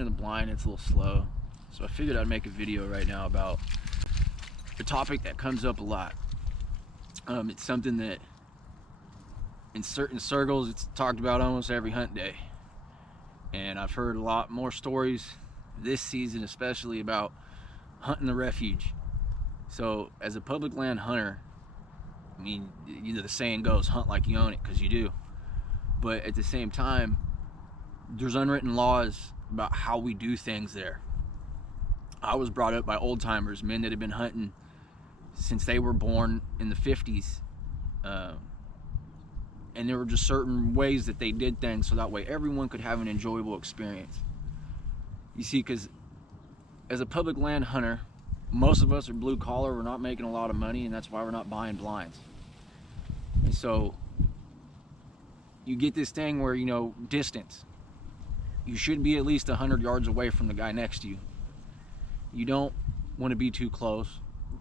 shooting in the blind, it's a little slow. So I figured I'd make a video right now about the topic that comes up a lot. It's something that in certain circles it's talked about almost every hunt day. And I've heard a lot more stories this season, especially about hunting the refuge. So as a public land hunter, I mean, the saying goes, hunt like you own it, because you do. But at the same time, there's unwritten laws about how we do things there. I was brought up by old timers, men that have been hunting since they were born in the 50s. And there were just certain ways that they did things so that way everyone could have an enjoyable experience. You see, because as a public land hunter, most of us are blue collar, we're not making a lot of money, and that's why we're not buying blinds. And so you get this thing where, distance. You should be at least 100 yards away from the guy next to you. You don't want to be too close.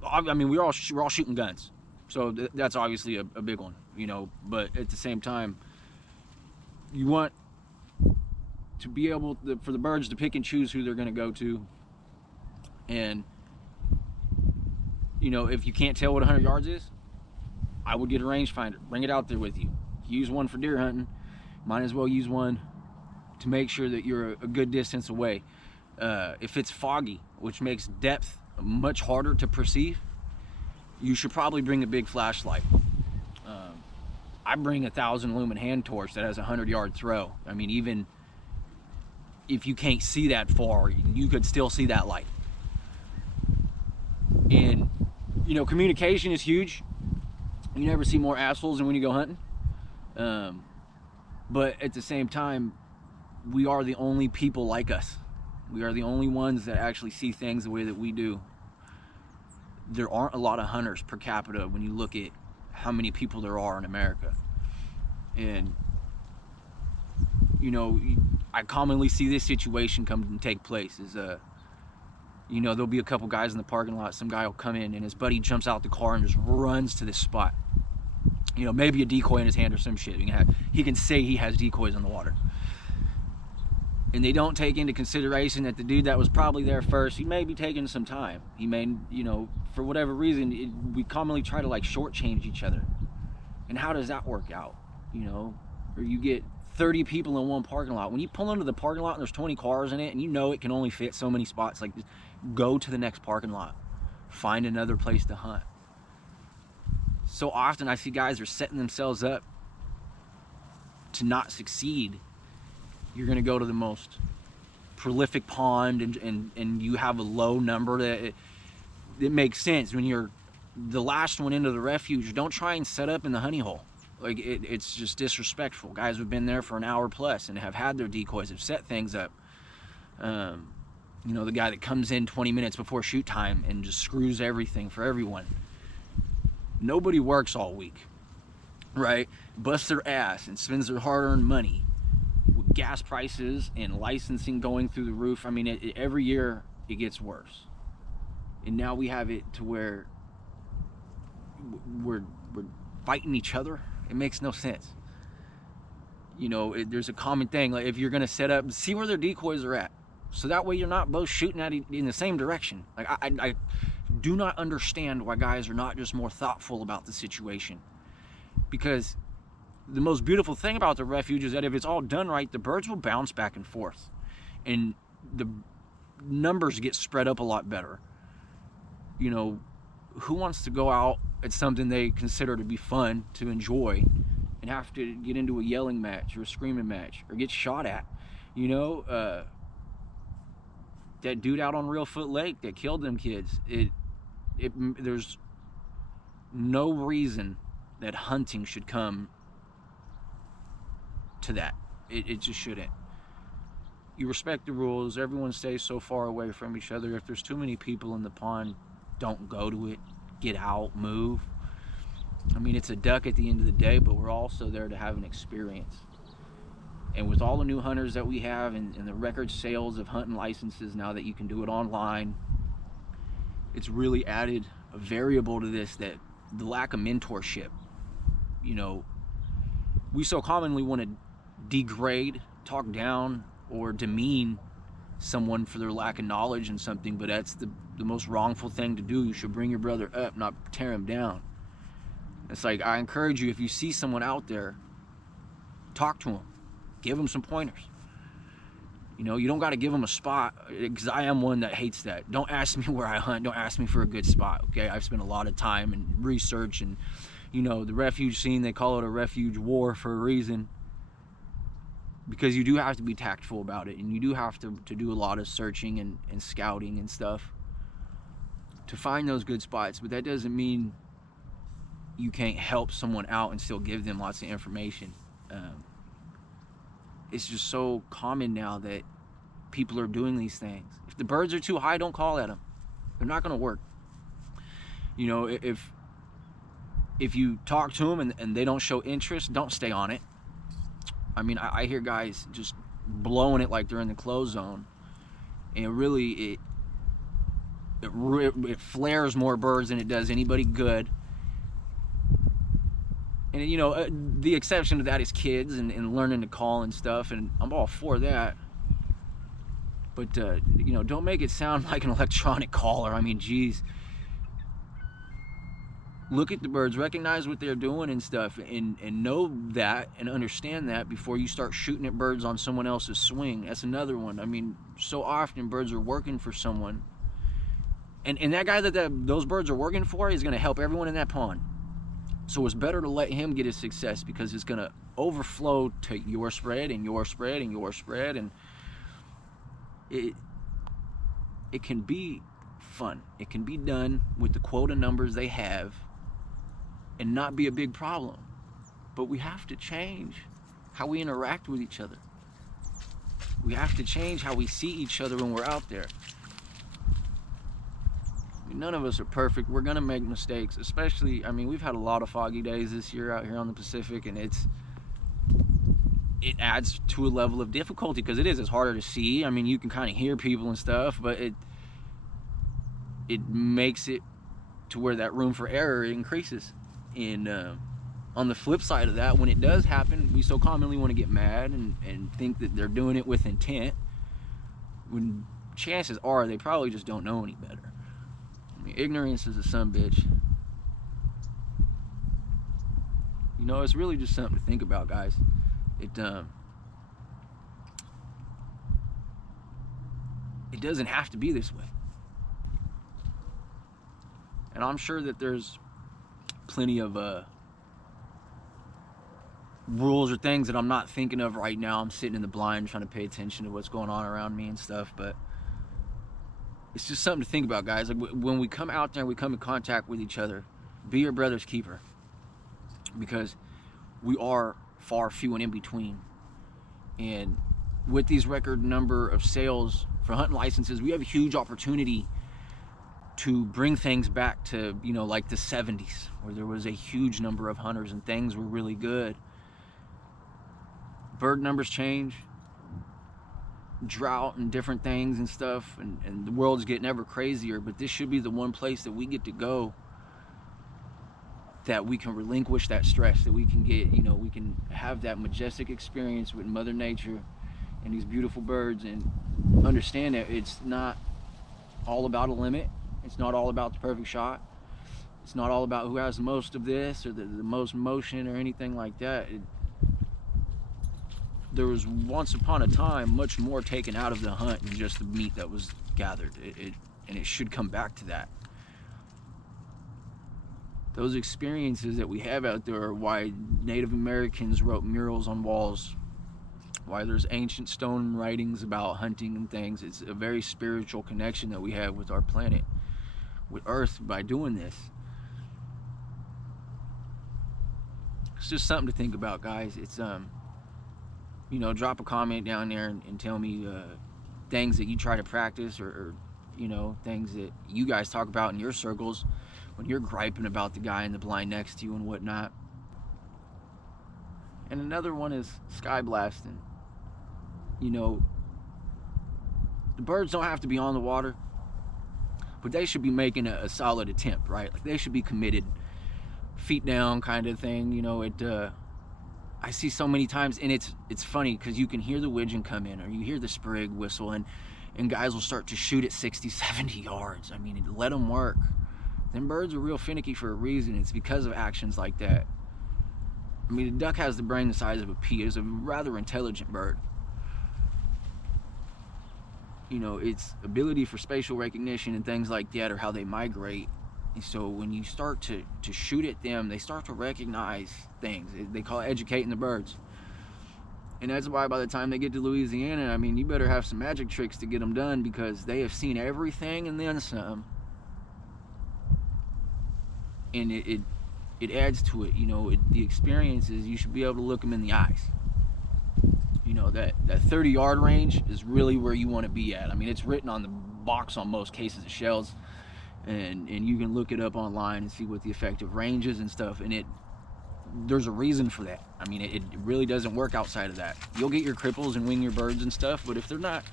I mean, we're all shooting guns, so that's obviously a big one, but at the same time, you want to be able for the birds to pick and choose who they're going to go to. And if you can't tell what 100 yards is, I would get a rangefinder, bring it out there with you. Use one for deer hunting, might as well use one to make sure that you're a good distance away. If it's foggy, which makes depth much harder to perceive, you should probably bring a big flashlight. I bring 1,000 lumen hand torch that has a 100-yard throw. I mean, even if you can't see that far, you could still see that light. And communication is huge. You never see more assholes than when you go hunting. But at the same time, we are the only people like us. We are the only ones that actually see things the way that we do. There aren't a lot of hunters per capita when you look at how many people there are in America. And I commonly see this situation come and take place is there'll be a couple guys in the parking lot, some guy will come in and his buddy jumps out the car and just runs to this spot. Maybe a decoy in his hand or some shit. He can say he has decoys in the water. And they don't take into consideration that the dude that was probably there first, he may be taking some time. He may, for whatever reason, we commonly try to shortchange each other. And how does that work out? Or you get 30 people in one parking lot. When you pull into the parking lot and there's 20 cars in it and it can only fit so many spots, just go to the next parking lot. Find another place to hunt. So often I see guys are setting themselves up to not succeed. You're going to go to the most prolific pond and you have a low number that it makes sense. When you're the last one into the refuge, don't try and set up in the honey hole. It's just disrespectful. Guys who've been there for an hour plus and have had their decoys, have set things up. The guy that comes in 20 minutes before shoot time and just screws everything for everyone. Nobody works all week, right? Busts their ass and spends their hard-earned money with gas prices and licensing going through the roof. I mean, every year it gets worse. And now we have it to where we're fighting each other. It makes no sense. There's a common thing, if you're going to set up, see where their decoys are at. So that way you're not both shooting at it in the same direction. I do not understand why guys are not just more thoughtful about the situation. Because the most beautiful thing about the refuge is that if it's all done right, the birds will bounce back and forth. And the numbers get spread up a lot better. Who wants to go out at something they consider to be fun, to enjoy, and have to get into a yelling match or a screaming match or get shot at? That dude out on Reelfoot Lake that killed them kids, there's no reason that hunting should come to that. It just shouldn't. You respect the rules. Everyone stays so far away from each other. If there's too many people in the pond, don't go to it. Get out, move. I mean, it's a duck at the end of the day, but we're also there to have an experience. And with all the new hunters that we have and the record sales of hunting licenses now that you can do it online, it's really added a variable to this, that the lack of mentorship. We so commonly want to degrade, talk down, or demean someone for their lack of knowledge in something, but that's the most wrongful thing to do. You should bring your brother up, not tear him down. It's like, I encourage you, if you see someone out there, talk to them, give them some pointers. You know, you don't got to give them a spot, because I am one that hates that. Don't ask me where I hunt. Don't ask me for a good spot, okay? I've spent a lot of time and research, and, you know, the refuge scene, they call it a refuge war for a reason, because you do have to be tactful about it, and you do have to do a lot of searching and scouting and stuff to find those good spots. But that doesn't mean you can't help someone out and still give them lots of information. It's just so common now that people are doing these things. If the birds are too high, don't call at them. They're not going to work. You know, if you talk to them and they don't show interest, don't stay on it. I mean, I hear guys just blowing it like they're in the close zone, and really it flares more birds than it does anybody good. And, you know, the exception to that is kids and learning to call and stuff, and I'm all for that. But, you know, don't make it sound like an electronic caller. I mean, geez. Look at the birds, recognize what they're doing and stuff, and know that and understand that before you start shooting at birds on someone else's swing. That's another one. I mean, so often birds are working for someone. And that guy that those birds are working for is going to help everyone in that pond. So it's better to let him get his success, because it's going to overflow to your spread and your spread and your spread, and it can be fun. It can be done with the quota numbers they have and not be a big problem. But we have to change how we interact with each other. We have to change how we see each other when we're out there. None of us are perfect. We're gonna make mistakes, especially, I mean, we've had a lot of foggy days this year out here on the Pacific, and it adds to a level of difficulty, because it's harder to see. I mean, you can kind of hear people and stuff, but it makes it to where that room for error increases. And on the flip side of that, when it does happen, we so commonly want to get mad and think that they're doing it with intent, when chances are they probably just don't know any better. I mean, ignorance is a sumbitch. You know, it's really just something to think about, guys. It doesn't have to be this way. And I'm sure that there's plenty of rules or things that I'm not thinking of right now. I'm sitting in the blind trying to pay attention to what's going on around me and stuff, but it's just something to think about, guys. Like, when we come out there and we come in contact with each other, be your brother's keeper, because we are far, few, and in between. And with these record number of sales for hunting licenses, we have a huge opportunity to bring things back to, you know, like the 70s, where there was a huge number of hunters and things were really good. Bird numbers change, drought and different things and stuff, and the world's getting ever crazier, but this should be the one place that we get to go that we can relinquish that stress, that we can get, you know, we can have that majestic experience with Mother Nature and these beautiful birds, and understand that it's not all about a limit. It's not all about the perfect shot. It's not all about who has the most of this or the most motion or anything like that. There was once upon a time much more taken out of the hunt than just the meat that was gathered. And it should come back to that. Those experiences that we have out there are why Native Americans wrote murals on walls, why there's ancient stone writings about hunting and things. It's a very spiritual connection that we have with our planet, with Earth, by doing this. It's just something to think about, guys. It's you know, drop a comment down there and tell me things that you try to practice, or you know, things that you guys talk about in your circles when you're griping about the guy in the blind next to you and whatnot. And another one is sky blasting. You know, the birds don't have to be on the water, but they should be making a solid attempt, right? Like, they should be committed, feet down kind of thing. You know, I see so many times, and it's funny because you can hear the widgeon come in, or you hear the sprig whistle, and and guys will start to shoot at 60, 70 yards. I mean, let them work. Them birds are real finicky for a reason. It's because of actions like that. I mean, a duck has the brain the size of a pea. It's a rather intelligent bird. You know, its ability for spatial recognition and things like that are how they migrate. And so when you start to shoot at them, they start to recognize things. They call it educating the birds. And that's why by the time they get to Louisiana, I mean, you better have some magic tricks to get them done, because they have seen everything and then some. And it adds to it, you know, the experiences, you should be able to look them in the eyes. You know, that 30-yard range is really where you want to be at. I mean, it's written on the box on most cases of shells, and you can look it up online and see what the effective range is and stuff, and there's a reason for that. I mean, it really doesn't work outside of that. You'll get your cripples and wing your birds and stuff, but if they're not,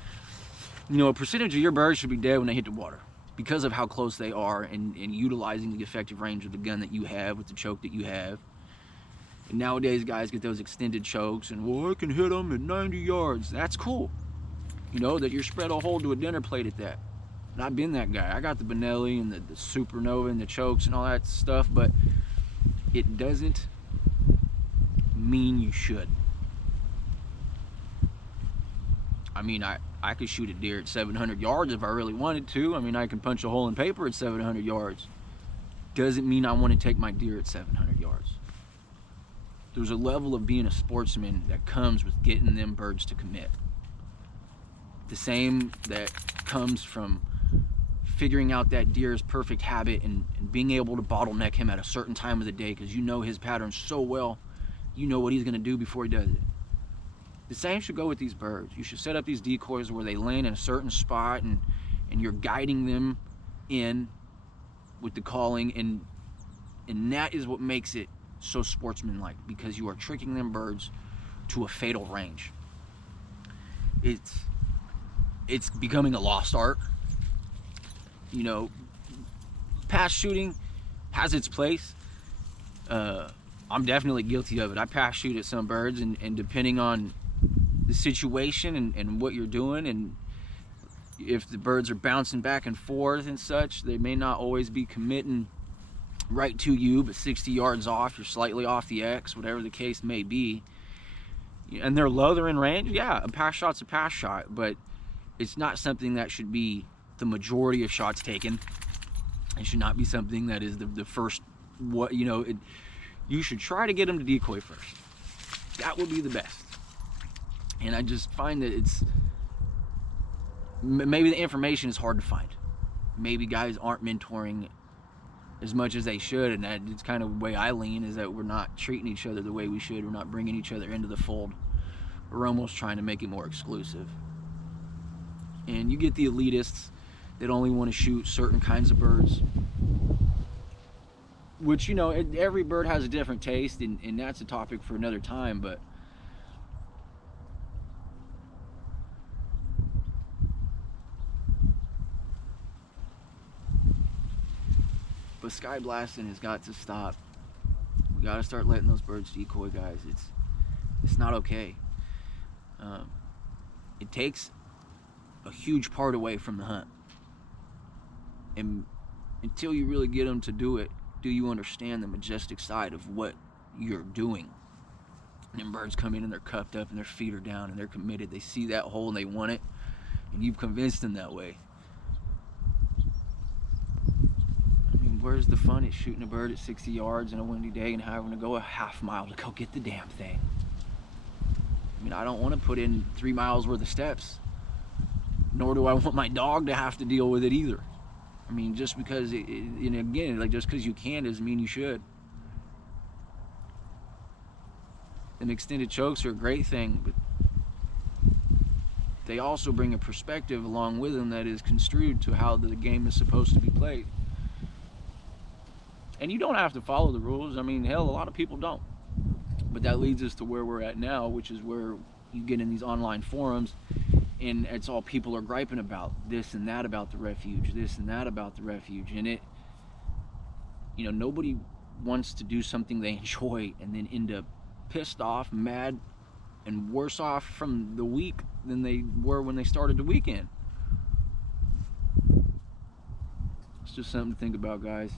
you know, a percentage of your birds should be dead when they hit the water, because of how close they are, and utilizing the effective range of the gun that you have with the choke that you have. And nowadays guys get those extended chokes and, well, I can hit them at 90 yards. That's cool. You know, that you're spread a hole to a dinner plate at that. And I've been that guy. I got the Benelli and the Supernova and the chokes and all that stuff, but it doesn't mean you should. I mean, I could shoot a deer at 700 yards if I really wanted to. I mean, I can punch a hole in paper at 700 yards. Doesn't mean I want to take my deer at 700 yards. There's a level of being a sportsman that comes with getting them birds to commit. The same that comes from figuring out that deer's perfect habit and being able to bottleneck him at a certain time of the day, because you know his patterns so well, you know what he's going to do before he does it. The same should go with these birds. You should set up these decoys where they land in a certain spot, and you're guiding them in with the calling, and that is what makes it so sportsmanlike, because you are tricking them birds to a fatal range. It's becoming a lost art. You know, pass shooting has its place. I'm definitely guilty of it. I pass shoot at some birds, and depending on the situation and what you're doing, and if the birds are bouncing back and forth and such, they may not always be committing right to you, but 60 yards off, you're slightly off the X, whatever the case may be, and they're low, they're in range. Yeah, a pass shot's a pass shot, but it's not something that should be the majority of shots taken. It should not be something that is the first, what, you know, you should try to get them to decoy first. That would be the best. And I just find that maybe the information is hard to find. Maybe guys aren't mentoring as much as they should, and that it's kind of the way I lean, is that we're not treating each other the way we should. We're not bringing each other into the fold. We're almost trying to make it more exclusive. And you get the elitists that only want to shoot certain kinds of birds, which, you know, every bird has a different taste, and that's a topic for another time. But sky blasting has got to stop. We got to start letting those birds decoy, guys. It's not okay. It takes a huge part away from the hunt. And until you really get them to do it, do you understand the majestic side of what you're doing? And then birds come in and they're cuffed up and their feet are down and they're committed. They see that hole and they want it, and you've convinced them that way. I mean, where's the fun in shooting a bird at 60 yards in a windy day and having to go a half mile to go get the damn thing? I mean, I don't want to put in 3 miles worth of steps, nor do I want my dog to have to deal with it either. I mean, just because, and again, like, just because you can doesn't mean you should. And extended chokes are a great thing, but they also bring a perspective along with them that is construed to how the game is supposed to be played. And you don't have to follow the rules. I mean, hell, a lot of people don't. But that leads us to where we're at now, which is where you get in these online forums, and it's all people are griping about, this and that about the refuge, this and that about the refuge. And it, you know, nobody wants to do something they enjoy and then end up pissed off, mad, and worse off from the week than they were when they started the weekend. It's just something to think about, guys.